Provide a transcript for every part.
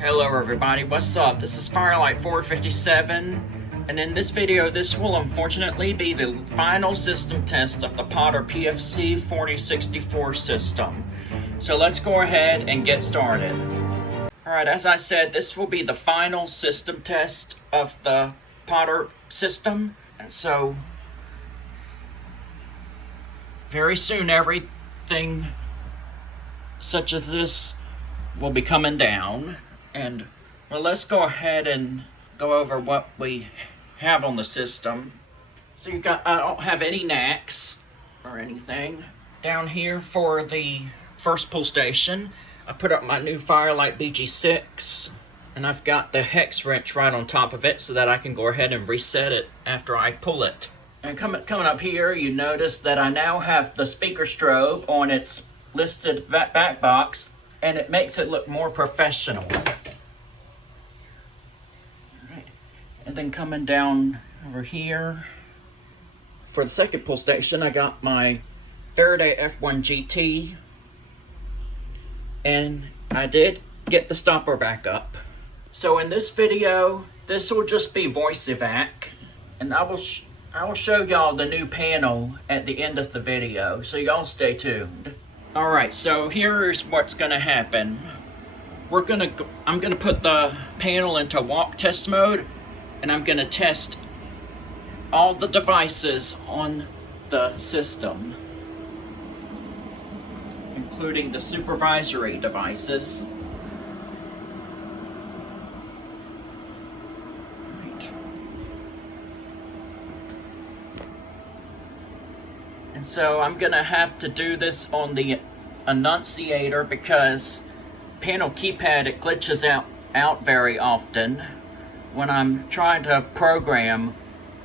Hello everybody, what's up? This is Fire-Lite 457, and in this video, this will unfortunately be the final system test of the Potter PFC 4064 system. So let's go ahead and get started. Alright, as I said, this will be the final system test of the Potter system. So, very soon everything such as this will be coming down. And well, let's go ahead and go over what we have on the system. So I don't have any knacks or anything. Down here for the first pull station, I put up my new Fire-Lite BG6, and I've got the hex wrench right on top of it so that I can go ahead and reset it after I pull it. And coming up here, you notice that I now have the speaker strobe on its listed back box, and it makes it look more professional. And then coming down over here, for the second pull station, I got my Faraday F1GT, and I did get the stopper back up. So in this video, this will just be voice evac, and I will show y'all the new panel at the end of the video, so y'all stay tuned. Alright, so here's what's gonna happen. I'm gonna put the panel into Womp Test mode, and I'm gonna test all the devices on the system, including the supervisory devices. And so I'm gonna have to do this on the annunciator because panel keypad, it glitches out very often when I'm trying to program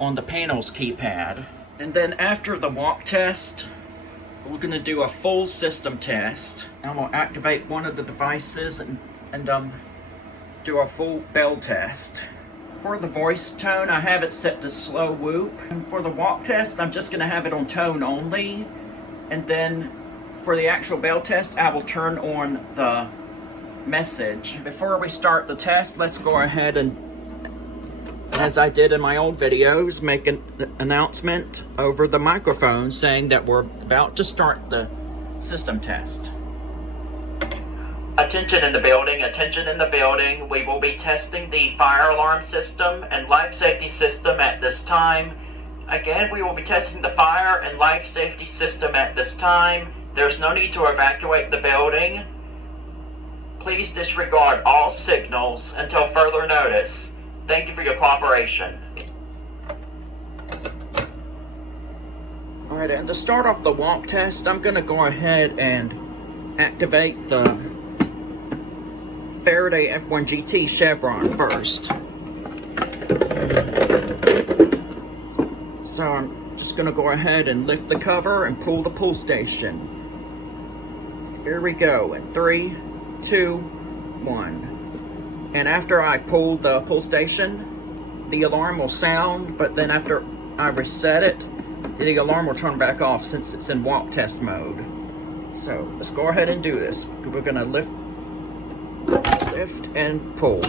on the panel's keypad. And then after the walk test, we're gonna do a full system test. I'm gonna activate one of the devices and do a full bell test. For the voice tone, I have it set to slow whoop. And for the walk test, I'm just gonna have it on tone only. And then for the actual bell test, I will turn on the message. Before we start the test, let's go ahead and, as I did in my old videos, make an announcement over the microphone saying that we're about to start the system test. Attention in the building, attention in the building. We will be testing the fire alarm system and life safety system at this time. Again, we will be testing the fire and life safety system at this time. There's no need to evacuate the building. Please disregard all signals until further notice. Thank you for your cooperation. Alright, and to start off the Womp test, I'm going to go ahead and activate the Faraday F1GT chevron first. So I'm just going to go ahead and lift the cover and pull the pull station. Here we go in 3, 2, 1. And after I pull the pull station, the alarm will sound, but then after I reset it, the alarm will turn back off since it's in walk test mode. So let's go ahead and do this. We're gonna lift and pull.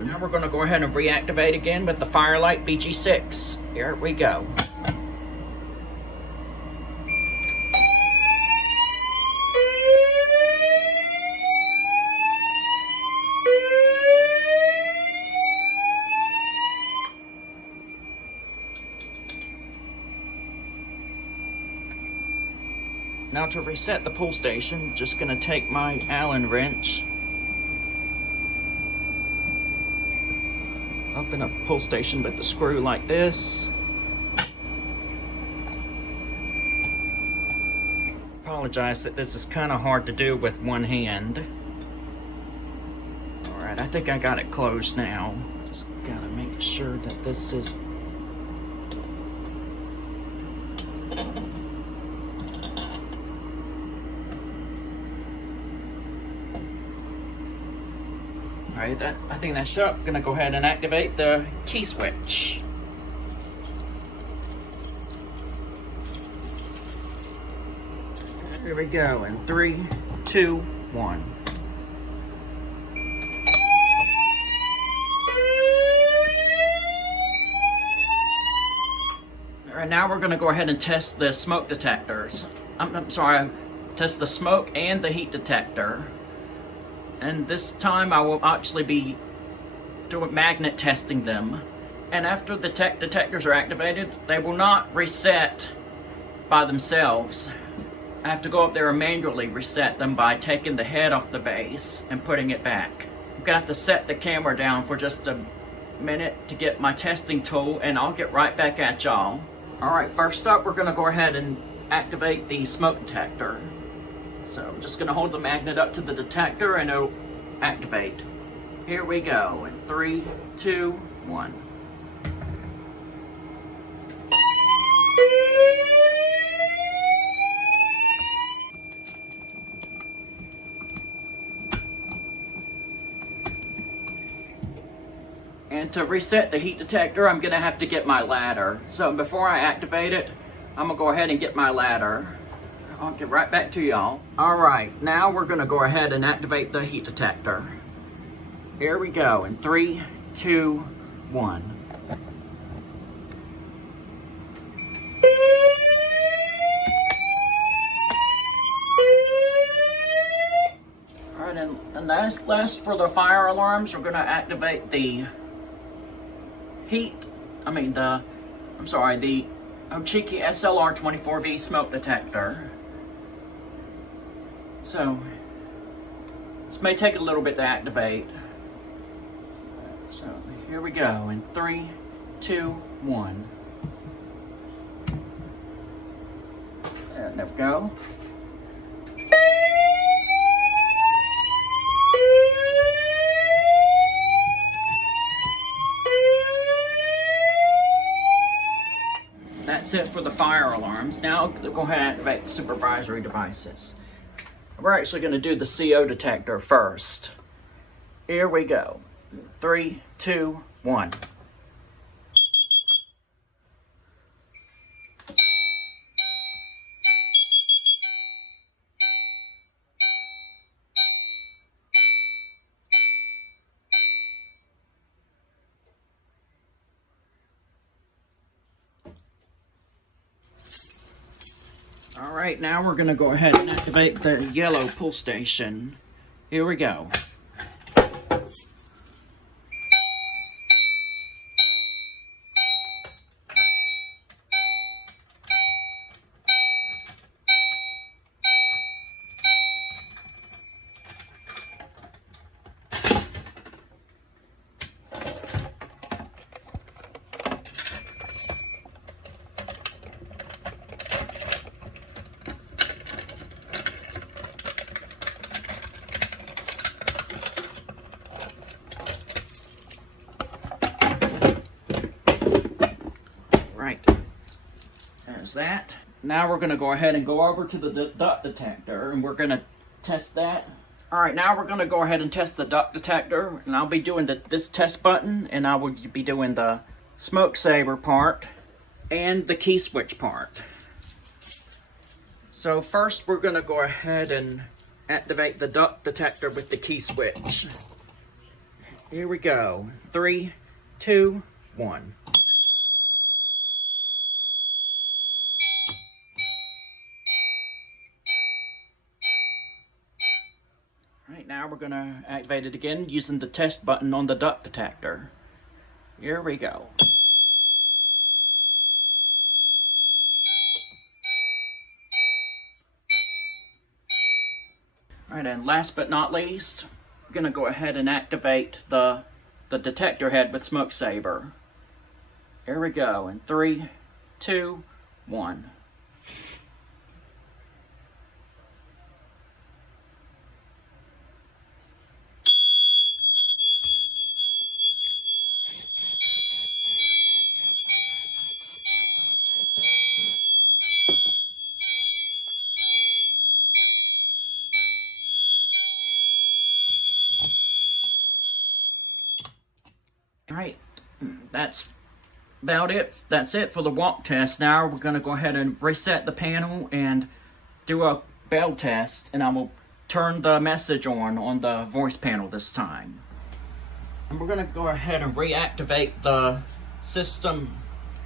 Now we're going to go ahead and reactivate again with the Fire-Lite BG6. Here we go. Now to reset the pull station, just going to take my Allen wrench, open up the pull station with the screw like this. Apologize that this is kind of hard to do with one hand. Alright, I think I got it closed now. Just gotta make sure that this is... Alright, I think that's up. I'm gonna go ahead and activate the key switch. Here we go, in 3, 2, 1. Alright, now we're gonna go ahead and test the smoke detectors. I'm sorry, test the smoke and the heat detector. And this time I will actually be doing magnet testing them. And after the detectors are activated, they will not reset by themselves. I have to go up there and manually reset them by taking the head off the base and putting it back. I'm gonna have to set the camera down for just a minute to get my testing tool, and I'll get right back at y'all. Alright, first up we're gonna go ahead and activate the smoke detector. So I'm just gonna hold the magnet up to the detector and it'll activate. Here we go, in 3, 2, 1. And to reset the heat detector, I'm gonna have to get my ladder. So before I activate it, I'm gonna go ahead and get my ladder. I'll get right back to y'all. Alright, now we're gonna go ahead and activate the heat detector. Here we go, in 3, 2, 1. Alright, and last for the fire alarms, we're gonna activate the the Ochiki SLR-24V smoke detector. So, this may take a little bit to activate. So, here we go, in 3, 2, 1. And there we go. That's it for the fire alarms. Now I'll go ahead and activate the supervisory devices. We're actually going to do the CO detector first. Here we go. 3, 2, 1. Alright, now we're going to go ahead and activate the yellow pull station. Here we go. Right, there's that. Now we're going to go ahead and go over to the duct detector and we're going to test that. Alright, now we're going to go ahead and test the duct detector, and I'll be doing this test button, and I will be doing the smoke saver part and the key switch part. So first we're going to go ahead and activate the duct detector with the key switch. Here we go. 3, 2, 1. Alright, now we're going to activate it again using the test button on the duct detector. Here we go. Alright, and last but not least, we're going to go ahead and activate the detector head with smoke saver. Here we go, in 3, 2, 1. Alright, that's about it. That's it for the Womp test. Now we're going to go ahead and reset the panel and do a bell test, and I will turn the message on the voice panel this time. And we're going to go ahead and reactivate the system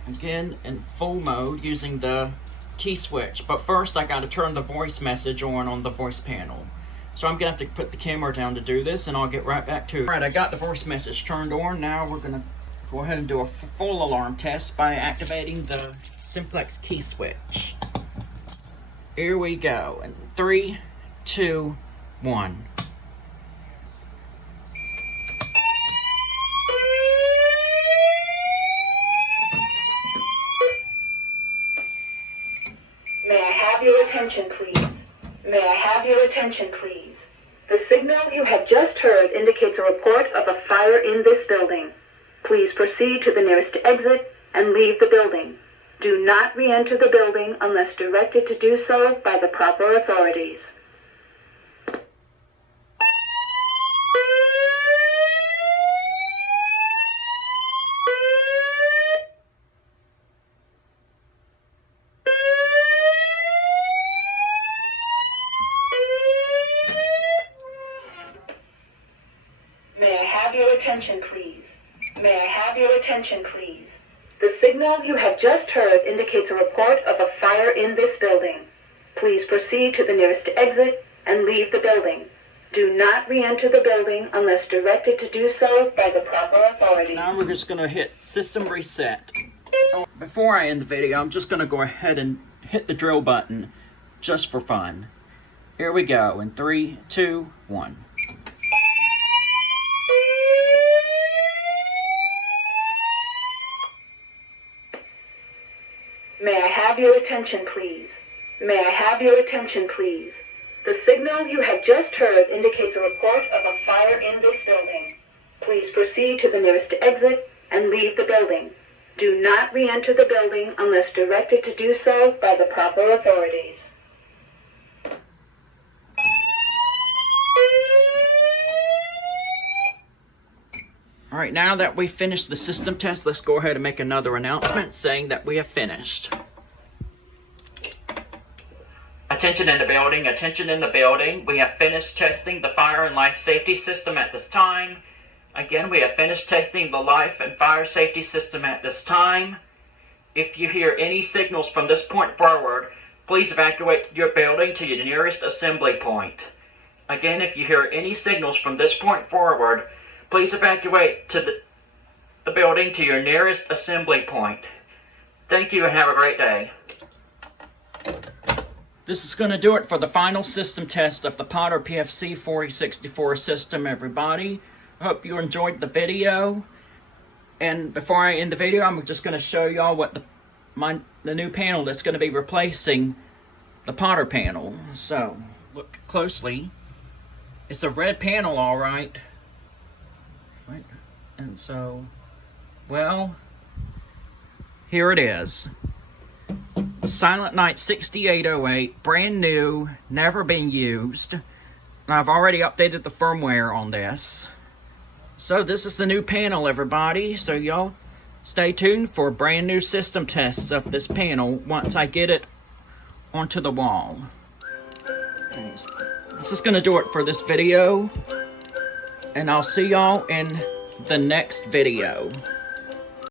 again in full mode using the key switch. But first I got to turn the voice message on the voice panel. So I'm going to have to put the camera down to do this, and I'll get right back to it. Alright, I got the voice message turned on. Now we're going to go ahead and do a full alarm test by activating the simplex key switch. Here we go. In 3, 2, 1. May I have your attention, please? May I have your attention, please? The signal you have just heard indicates a report of a fire in this building. Please proceed to the nearest exit and leave the building. Do not re-enter the building unless directed to do so by the proper authorities. May I have your attention, please? May I have your attention, please? The signal you have just heard indicates a report of a fire in this building. Please proceed to the nearest exit and leave the building. Do not re-enter the building unless directed to do so by the proper authorities. Now we're just going to hit system reset. Before I end the video, I'm just going to go ahead and hit the drill button just for fun. Here we go in 3, 2, 1. May I have your attention, please? May I have your attention, please? The signal you have just heard indicates a report of a fire in this building. Please proceed to the nearest exit and leave the building. Do not re-enter the building unless directed to do so by the proper authorities. Alright, now that we've finished the system test, let's go ahead and make another announcement saying that we have finished. Attention in the building, attention in the building. We have finished testing the fire and life safety system at this time. Again, we have finished testing the life and fire safety system at this time. If you hear any signals from this point forward, please evacuate your building to your nearest assembly point. Again, if you hear any signals from this point forward, please evacuate to the building to your nearest assembly point. Thank you and have a great day. This is going to do it for the final system test of the Potter PFC 4064 system, everybody. I hope you enjoyed the video. And before I end the video, I'm just going to show y'all what the new panel that's going to be replacing the Potter panel. So, look closely. It's a red panel, all right. Right. And so, well, here it is. Silent Night 6808, brand new, never been used. And I've already updated the firmware on this. So this is the new panel, everybody. So y'all stay tuned for brand new system tests of this panel once I get it onto the wall. This is going to do it for this video. And I'll see y'all in the next video.